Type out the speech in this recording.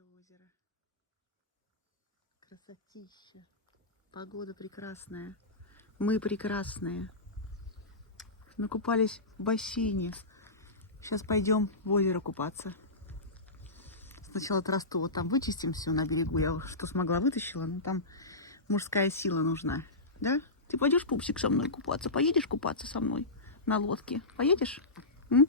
Красивое озеро. Красотища. Погода прекрасная. Мы прекрасные. Накупались в бассейне. Сейчас пойдем в озеро купаться. Сначала тросту вот там вычистим все на берегу. Я что смогла вытащила, но там мужская сила нужна. Да? Ты пойдешь, пупсик, со мной купаться? Поедешь купаться со мной на лодке? Поедешь? М?